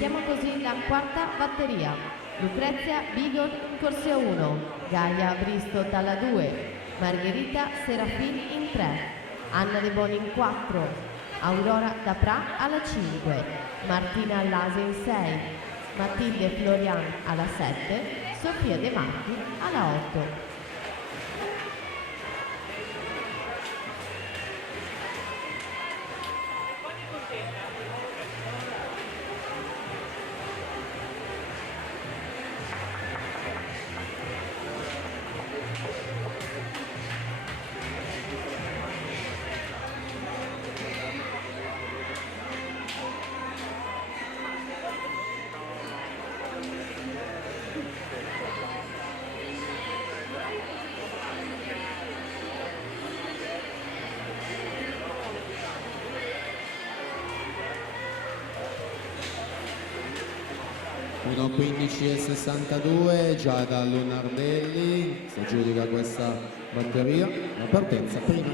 Completiamo così la quarta batteria. Lucrezia Bigon in corsia 1, Gaia Bristo dalla 2, Margherita Serafin in 3, Anna De Boni in 4, Aurora Dapra alla 5, Martina Allase in 6, Matilde Florian alla 7, Sofia De Marchi alla 8. (1:15:62) Giada Lunardelli si aggiudica questa batteria. La partenza prima